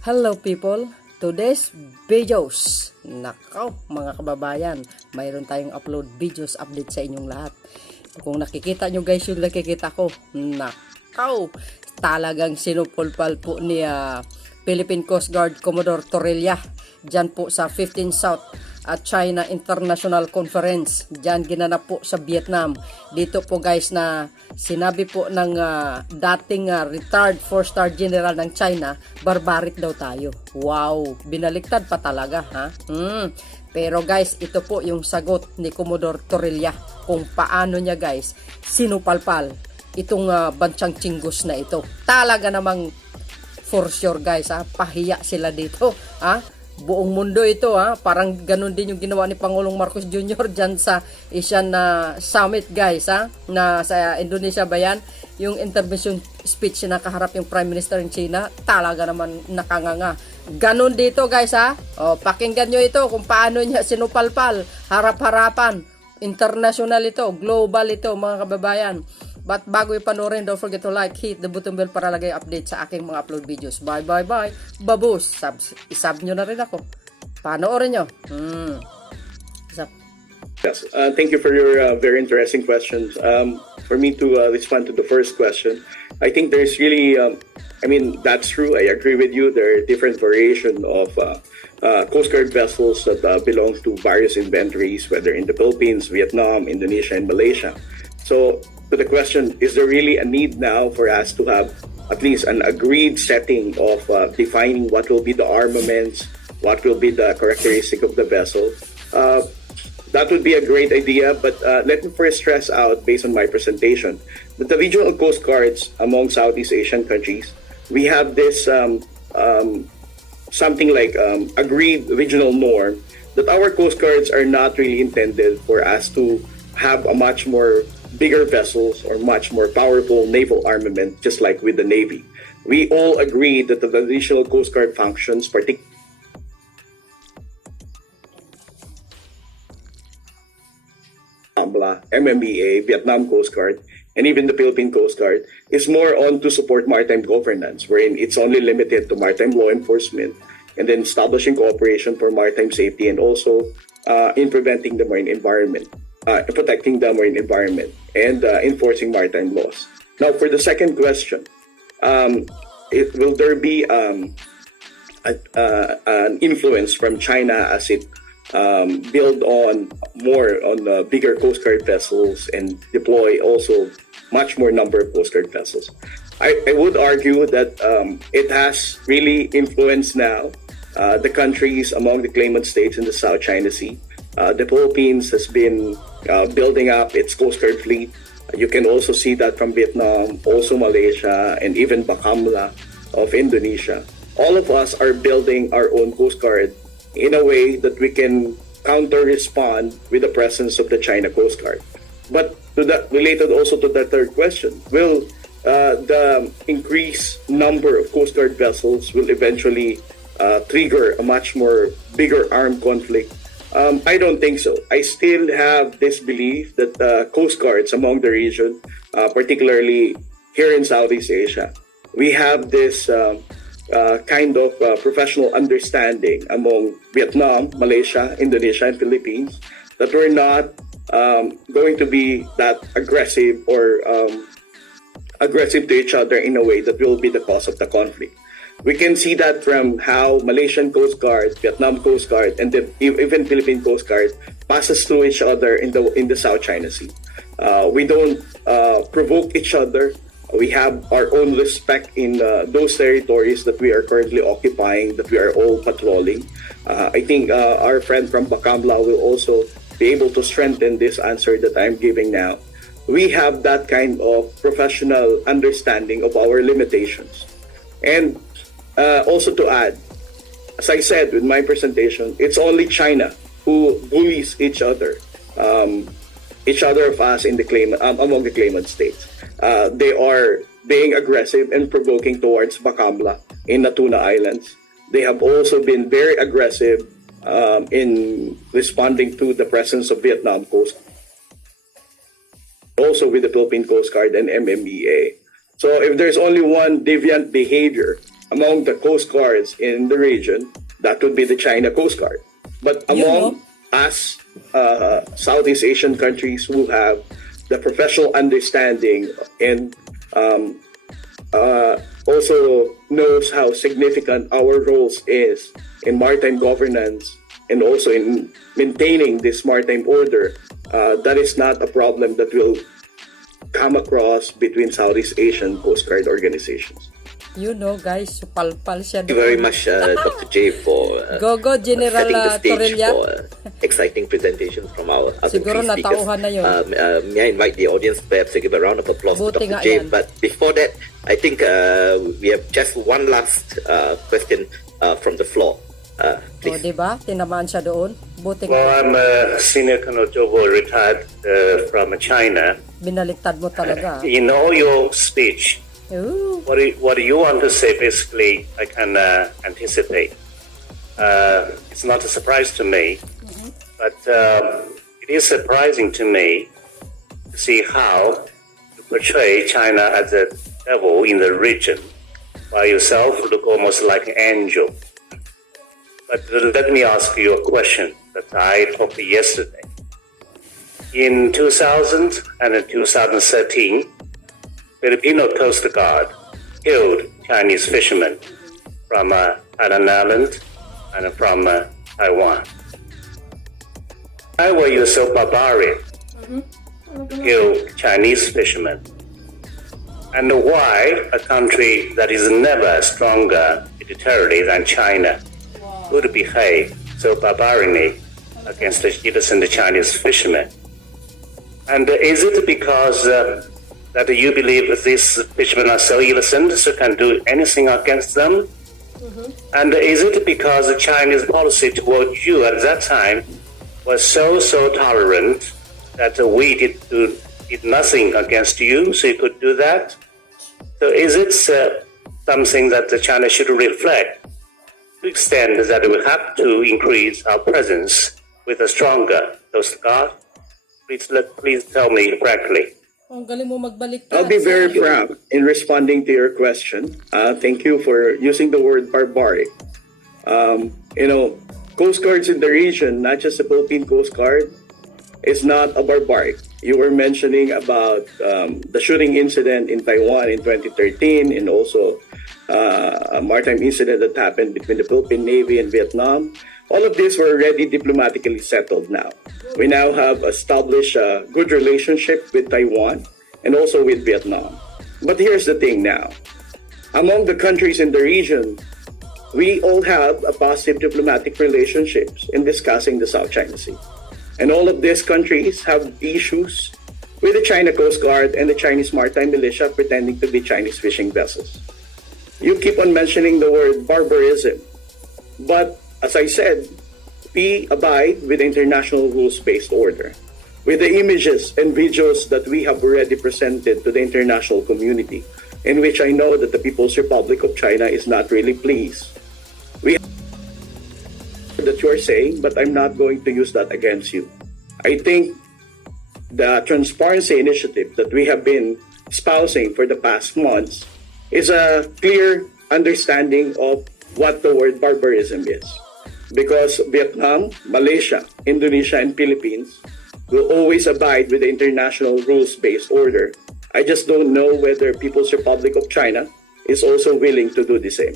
Hello people, today's videos, nakaw mga kababayan, mayroon tayong upload videos update sa inyong lahat. Kung nakikita nyo guys yung nakikita ko, nakaw, talagang sinupulpal po ni Philippine Coast Guard Commodore TORIELLA dyan po sa 15 South at China International Conference. Diyan ginanap po sa Vietnam. Dito po guys na sinabi po ng dating retired 4-star general ng China, barbaric daw tayo. Wow, binaliktad pa talaga ha. Pero guys, ito po yung sagot ni Commodore TORIELLA kung paano niya guys sinupalpal itong bansang Chinggos na ito. Talaga namang for sure guys ha, pahiya sila dito ha. Buong mundo ito ha, parang ganun din yung ginawa ni Pangulong Marcos Jr. dyan sa Asian Summit guys ha, na sa Indonesia ba yan, yung intervention speech na nakaharap yung Prime Minister ng China, talaga naman nakanganga. Ganun dito guys ha, pakinggan nyo ito kung paano niya sinupalpal, harap-harapan, international ito, global ito mga kababayan. But bago ipanoorin, don't forget to like, hit the button bell para lagay update sa aking mga upload videos. Bye. Babus. Isub nyo na rin ako. Panoorin nyo. Yes, thank you for your very interesting questions. For me to respond to the first question, I think there's really, that's true. I agree with you. There are different variations of Coast Guard vessels that belong to various inventories, whether in the Philippines, Vietnam, Indonesia, and Malaysia. So, to the question, is there really a need now for us to have at least an agreed setting of defining what will be the armaments, what will be the characteristic of the vessel? That would be a great idea, but let me first stress out, based on my presentation, that the regional coast guards among Southeast Asian countries, we have this something like agreed regional norm that our coast guards are not really intended for us to have a much more bigger vessels or much more powerful naval armament, just like with the Navy. We all agree that the traditional Coast Guard functions, particularly MMBA, Vietnam Coast Guard, and even the Philippine Coast Guard, is more on to support maritime governance, wherein it's only limited to maritime law enforcement and then establishing cooperation for maritime safety and also in preventing the marine environment. Protecting the marine environment and enforcing maritime laws. Now, for the second question, will there be an influence from China as it build on more on bigger Coast Guard vessels and deploy also much more number of Coast Guard vessels? I would argue that it has really influenced now the countries among the claimant states in the South China Sea. The Philippines has been building up its Coast Guard fleet. You can also see that from Vietnam, also Malaysia, and even Bakamla of Indonesia. All of us are building our own Coast Guard in a way that we can counter-respond with the presence of the China Coast Guard. But to that, related also to the third question, will the increased number of Coast Guard vessels will eventually trigger a much more bigger armed conflict? I don't think so. I still have this belief that Coast Guards among the region, particularly here in Southeast Asia, we have this kind of professional understanding among Vietnam, Malaysia, Indonesia, and Philippines that we're not going to be that aggressive or aggressive to each other in a way that will be the cause of the conflict. We can see that from how Malaysian Coast Guard, Vietnam Coast Guard, and even Philippine Coast Guard passes through each other in the South China Sea. We don't provoke each other. We have our own respect in those territories that we are currently occupying, that we are all patrolling. I think our friend from Bakamla will also be able to strengthen this answer that I'm giving now. We have that kind of professional understanding of our limitations. And also to add, as I said with my presentation, it's only China who bullies each other of us in the among the claimant states. They are being aggressive and provoking towards Bakamla in Natuna Islands. They have also been very aggressive in responding to the presence of Vietnam Coast, also with the Philippine Coast Guard and MMBA. So if there's only one deviant behavior among the coast guards in the region, that would be the China Coast Guard. But among us, Southeast Asian countries who have the professional understanding and also knows how significant our roles is in maritime governance and also in maintaining this maritime order, that is not a problem that will come across between Southeast Asian Coast Guard organizations. You know, guys, supalpal siya Thank you very doon. much, Dr. J, for Go, General setting the stage Torriella. for exciting presentations from our other Siguro three speakers. natauhan na yun. May I invite the audience perhaps to give a round of applause Buti to nga Dr. J. yan. But before that, I think we have just one last question from the floor. O, Please. diba? Tinamaan siya doon. Buti Well, nga. I'm Senior Konojobo, retired from China. Binaliktad mo talaga. In all your speech, Ooh. what do you want to say? Basically, I can anticipate. It's not a surprise to me, but it is surprising to me to see how you portray China as a devil in the region, while yourself look almost like an angel. But let me ask you a question that I talked yesterday. In 2000 and 2013, Filipino Coast Guard killed Chinese fishermen from Hainan Island and from Taiwan. Why were you so barbaric to kill Chinese fishermen? And why a country that is never stronger militarily than China would behave so barbarically against the innocent Chinese fishermen? And is it because that you believe that these fishermen are so innocent, so can do anything against them? And is it because the Chinese policy towards you at that time was so tolerant that we did nothing against you, so you could do that? So is it something that China should reflect to extend that we have to increase our presence with a stronger Coast Guard? Please tell me frankly. Ang galing mo magbaliktad. I'll be very frank in responding to your question. Thank you for using the word barbaric. Coast Guards in the region, not just the Philippine Coast Guard, is not a barbaric. You were mentioning about the shooting incident in Taiwan in 2013 and also a maritime incident that happened between the Philippine Navy and Vietnam. All of these were already diplomatically settled now. We now have established a good relationship with Taiwan and also with Vietnam. But here's the thing now. Among the countries in the region, we all have a positive diplomatic relationships in discussing the South China Sea. And all of these countries have issues with the China Coast Guard and the Chinese maritime militia pretending to be Chinese fishing vessels. You keep on mentioning the word barbarism, but as I said, we abide with the international rules-based order, with the images and videos that we have already presented to the international community, in which I know that the People's Republic of China is not really pleased. We that you are saying, but I'm not going to use that against you. I think the transparency initiative that we have been espousing for the past months is a clear understanding of what the word barbarism is. Because Vietnam, Malaysia, Indonesia, and Philippines will always abide with the international rules-based order. I just don't know whether People's Republic of China is also willing to do the same.